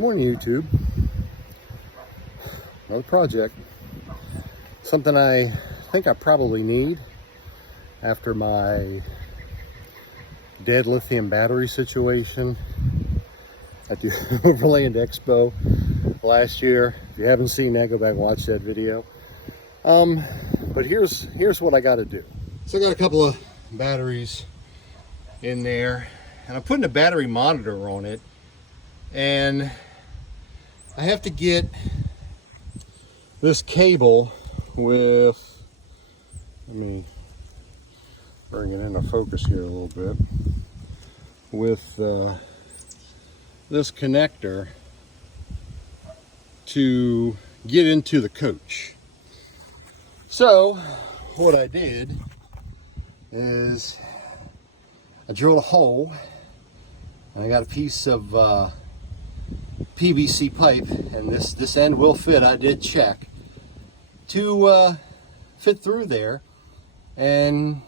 Morning, YouTube. Another project. Something I think I probably need after my dead lithium battery situation at the Overland Expo last year. If you haven't seen that, go back and watch that video. But here's what I got to do. So I got a couple of batteries in there, and I'm putting a battery monitor on it, and I have to get this cable with, let me bring it into focus here a little bit, with this connector to get into the coach. So what I did is I drilled a hole, and I got a piece of PVC pipe, and this end will fit. I did check to fit through there, and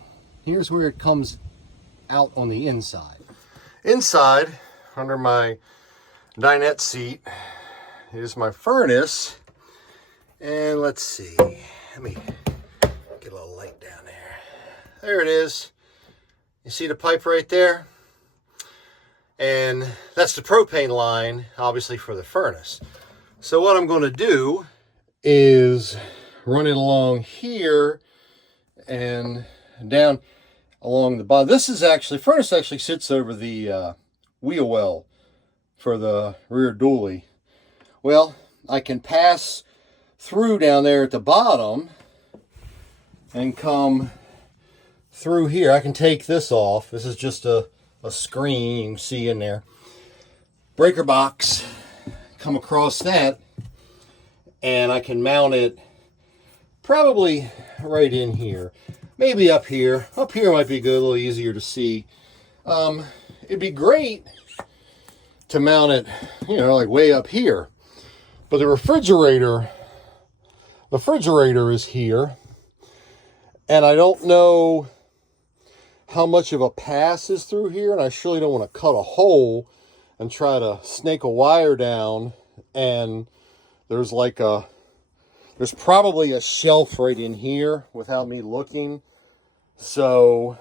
here's where it comes out on the inside. Inside, under my dinette seat, is my furnace, and let's see, let me get a little light down there. There it is. You see the pipe right there? And that's the propane line, obviously, for the furnace. So what I'm going to do is run it along here and down along the bottom. This is actually, furnace actually sits over the wheel well for the rear dually. Well, I can pass through down there at the bottom and come through here. I can take this off. This is just a screen you can see in there. Breaker box, come across that, and I can mount it probably right in here. Maybe up here. Up here might be good, a little easier to see. It'd be great to mount it, you know, like way up here. But the refrigerator is here, and I don't know how much of a pass is through here, and I surely don't want to cut a hole and try to snake a wire down, and there's probably a shelf right in here without me looking. So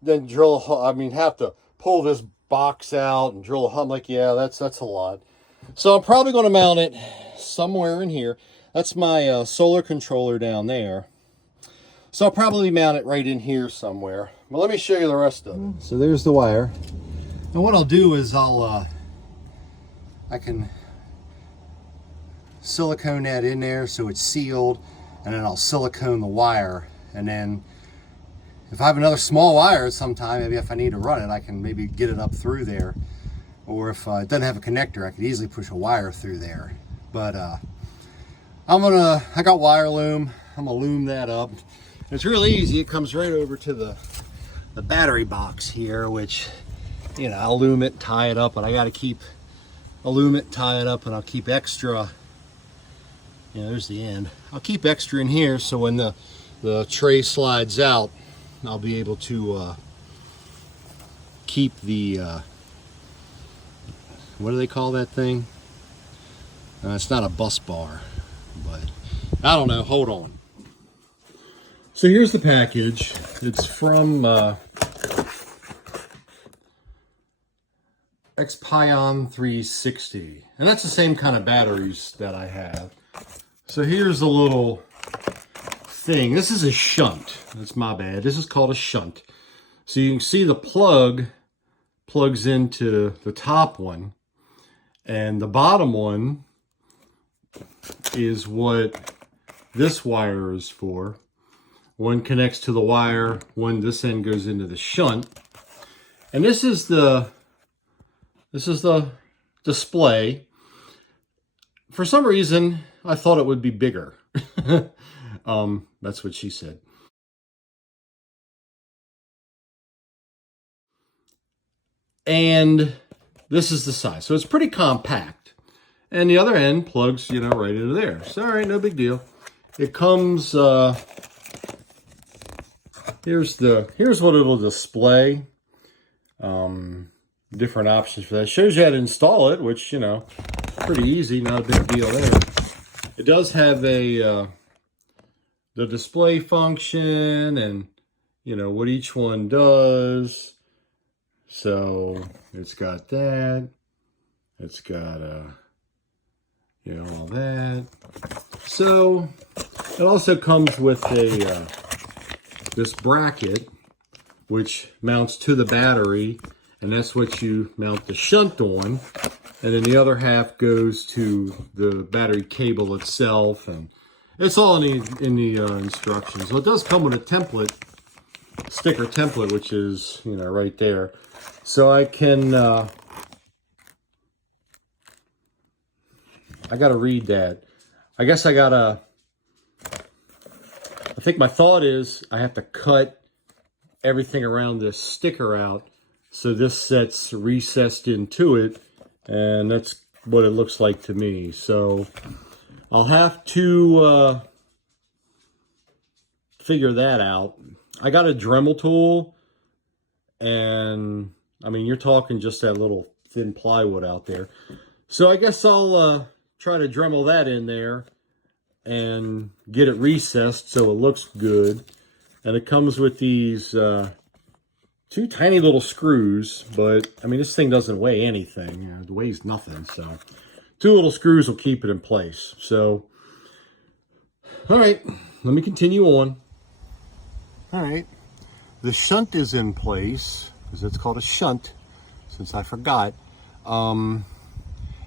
then drill a hole, have to pull this box out and drill a hole. I'm like, yeah, that's a lot. So I'm probably going to mount it somewhere in here. That's my solar controller down there. So I'll probably mount it right in here somewhere. But let me show you the rest of it. So there's the wire. And what I'll do is I can silicone that in there so it's sealed, and then I'll silicone the wire. And then if I have another small wire sometime, maybe if I need to run it, I can maybe get it up through there. Or if it doesn't have a connector, I could easily push a wire through there. But I got wire loom. I'm gonna loom that up. It's real easy. It comes right over to the battery box here, which, you know, I'll loom it, tie it up, but I'll loom it, tie it up, and I'll keep extra. You know, there's the end. I'll keep extra in here, so when the tray slides out, I'll be able to keep the what do they call that thing? It's not a bus bar, but I don't know. Hold on. So here's the package. It's from Expion360, and that's the same kind of batteries that I have. So here's a little thing. This is a shunt. That's my bad. This is called a shunt. So you can see the plug plugs into the top one, and the bottom one is what this wire is for. One connects to the wire, this end goes into the shunt. And this is the display. For some reason, I thought it would be bigger. That's what she said. And this is the size. So it's pretty compact. And the other end plugs, you know, right into there. So, all right, no big deal. It comes, here's what it'll display. different options for that. It shows you how to install it, which, you know, pretty easy, not a big deal there. It does have a the display function and, you know, what each one does. So it's got that. It's got you know, all that. So it also comes with a this bracket which mounts to the battery, and that's what you mount the shunt on. And then the other half goes to the battery cable itself, and it's all in the instructions. So it does come with a template, sticker template, which is, you know, right there. So I can, I gotta read that. I guess I think my thought is I have to cut everything around this sticker out so this set's recessed into it, and that's what it looks like to me. So I'll have to figure that out. I got a Dremel tool, and I mean, you're talking just that little thin plywood out there. So I guess I'll try to Dremel that in there and get it recessed so it looks good. And it comes with these two tiny little screws, but I mean, this thing doesn't weigh anything. You know, it weighs nothing. So two little screws will keep it in place. So, all right, let me continue on. All right, the shunt is in place, because it's called a shunt, since I forgot.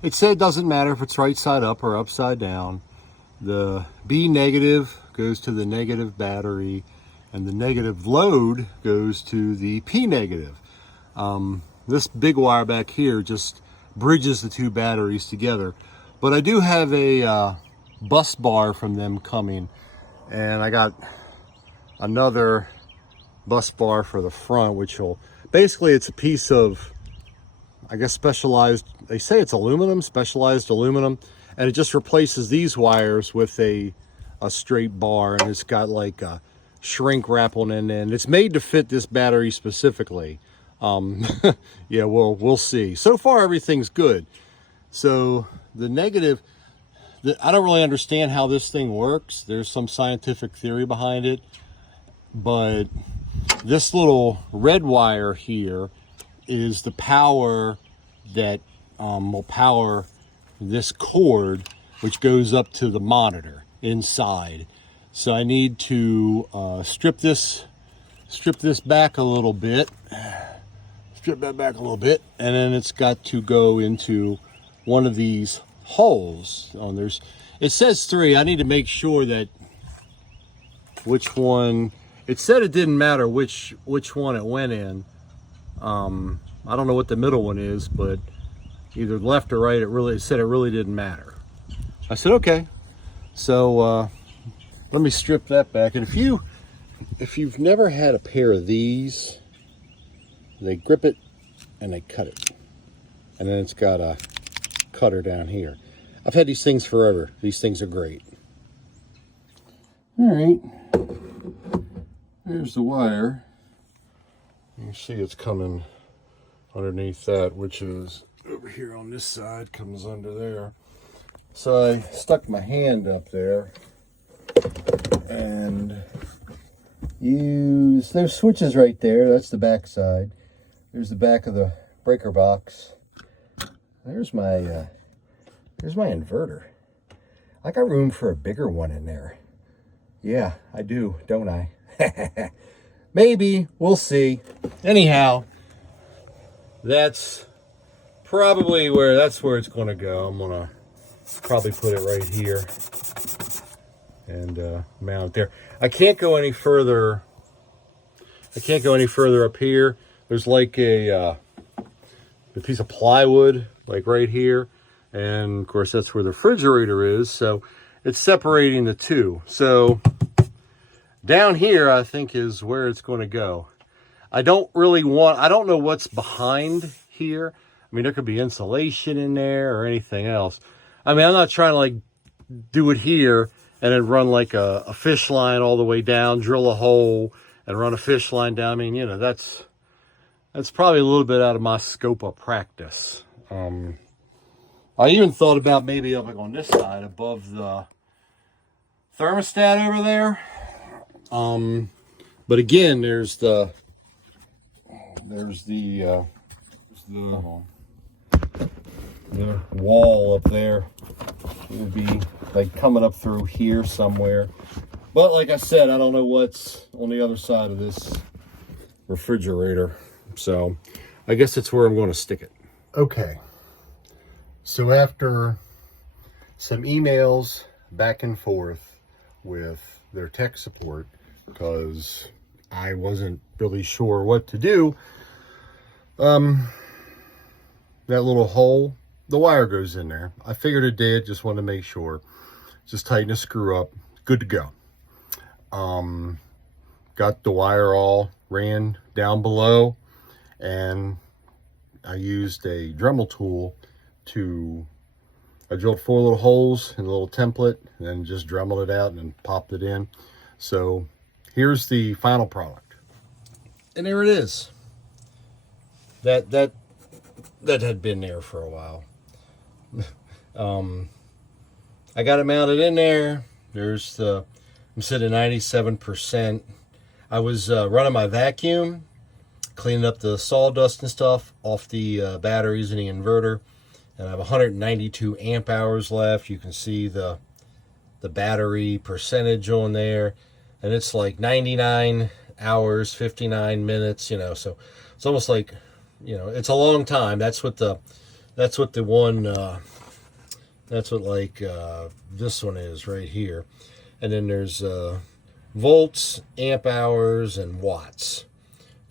It said it doesn't matter if it's right side up or upside down. The B negative goes to the negative battery, and the negative load goes to the P negative. This big wire back here just bridges the two batteries together. But I do have a bus bar from them coming, and I got another bus bar for the front, which will, basically it's a piece of, I guess, specialized, they say it's aluminum, specialized aluminum, and it just replaces these wires with a straight bar, and it's got like a shrink wrap on it, and it's made to fit this battery specifically. Yeah, we'll see. So far everything's good. So the negative, I don't really understand how this thing works. There's some scientific theory behind it, but this little red wire here is the power that will power this cord, which goes up to the monitor inside. So I need to strip this back a little bit, strip that back a little bit, and then it's got to go into one of these holes. It says 3. I need to make sure that which one. It said it didn't matter which one it went in. I don't know what the middle one is, but either left or right, it said it really didn't matter. I said, okay. So let me strip that back. And if you've never had a pair of these, they grip it and they cut it. And then it's got a cutter down here. I've had these things forever. These things are great. All right. There's the wire. You see it's coming underneath that, which is over here on this side, comes under there. So I stuck my hand up there and there's switches right there. That's the back side. There's the back of the breaker box. There's my inverter. I got room for a bigger one in there. Yeah, I do, don't I? Maybe, we'll see. Anyhow, that's probably where it's going to go. I'm going to probably put it right here and mount it there. I can't go any further. Up here. There's like a piece of plywood like right here, and of course that's where the refrigerator is, so it's separating the two. So down here I think is where it's going to go. I don't know what's behind here. I mean, there could be insulation in there or anything else. I mean, I'm not trying to like do it here and then run like a fish line all the way down, drill a hole and run a fish line down. I mean, you know, that's That's probably a little bit out of my scope of practice. I even thought about maybe up like on this side above the thermostat over there. But again, there's the wall up there. It would be like coming up through here somewhere. But like I said, I don't know what's on the other side of this refrigerator. So I guess it's where I'm going to stick it. Okay. So after some emails back and forth with their tech support, because I wasn't really sure what to do, that little hole, the wire goes in there. I figured it did, just wanted to make sure. Just tighten the screw up, good to go. Got the wire all ran down below, and I used a Dremel tool I drilled 4 little holes in a little template and then just Dremeled it out and popped it in. So here's the final product. And there it is. That had been there for a while. I got it mounted in there. I'm sitting at 97%. I was running my vacuum, cleaning up the sawdust and stuff off the batteries in the inverter. And I have 192 amp hours left. You can see the battery percentage on there. And it's like 99 hours, 59 minutes, you know. So it's almost like, you know, it's a long time. That's what this one is right here. And then there's volts, amp hours, and watts.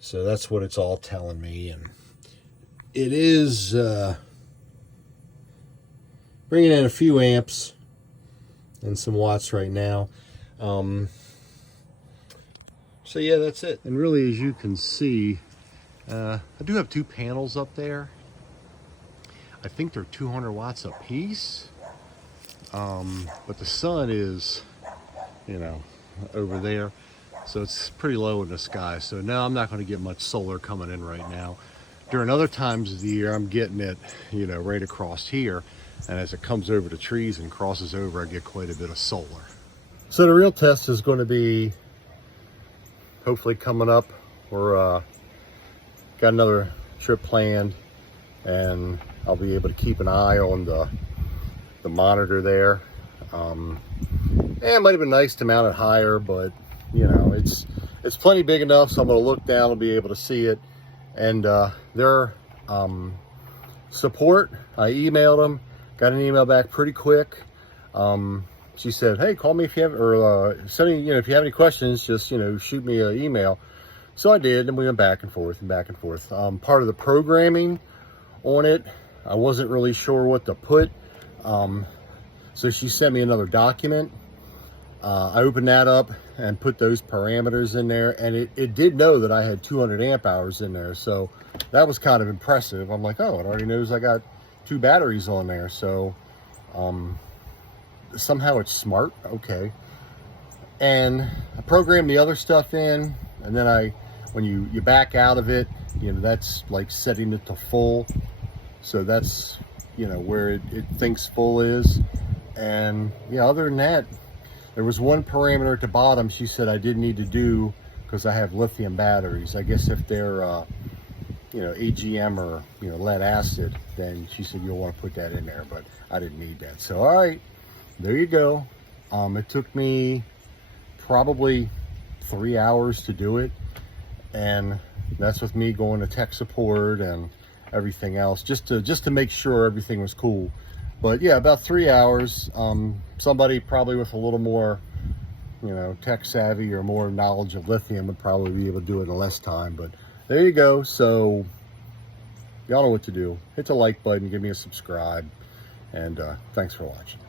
So that's what it's all telling me. And it is bringing in a few amps and some watts right now. So yeah, that's it. And really, as you can see, I do have 2 panels up there. I think they're 200 watts a piece. But the sun is, you know, over there. So it's pretty low in the sky. So now I'm not going to get much solar coming in right now. During other times of the year, I'm getting it, you know, right across here. And as it comes over the trees and crosses over, I get quite a bit of solar. So the real test is going to be hopefully coming up. We're got another trip planned, and I'll be able to keep an eye on the monitor there. It might have been nice to mount it higher, but you know, it's plenty big enough, so I'm going to look down and be able to see it. And their support, I emailed them, got an email back pretty quick. She said, hey, call me if you have, or send me, you know, if you have any questions, just, you know, shoot me an email. So I did, and we went back and forth and back and forth. Part of the programming on it, I wasn't really sure what to put. So she sent me another document. I opened that up and put those parameters in there, and it did know that I had 200 amp hours in there. So that was kind of impressive. I'm like, oh, it already knows I got 2 batteries on there. So somehow it's smart. Okay. And I programmed the other stuff in, and then when you back out of it, you know, that's like setting it to full. So that's, you know, where it thinks full is. And yeah, other than that, there was one parameter at the bottom she said I didn't need to do because I have lithium batteries. I guess if they're, you know, AGM or, you know, lead acid, then she said you'll want to put that in there, but I didn't need that. So, all right, there you go. It took me probably 3 hours to do it. And that's with me going to tech support and everything else, just to make sure everything was cool. But yeah, about 3 hours. Somebody probably with a little more, you know, tech savvy or more knowledge of lithium would probably be able to do it in less time. But there you go. So y'all know what to do. Hit the like button, give me a subscribe, and thanks for watching.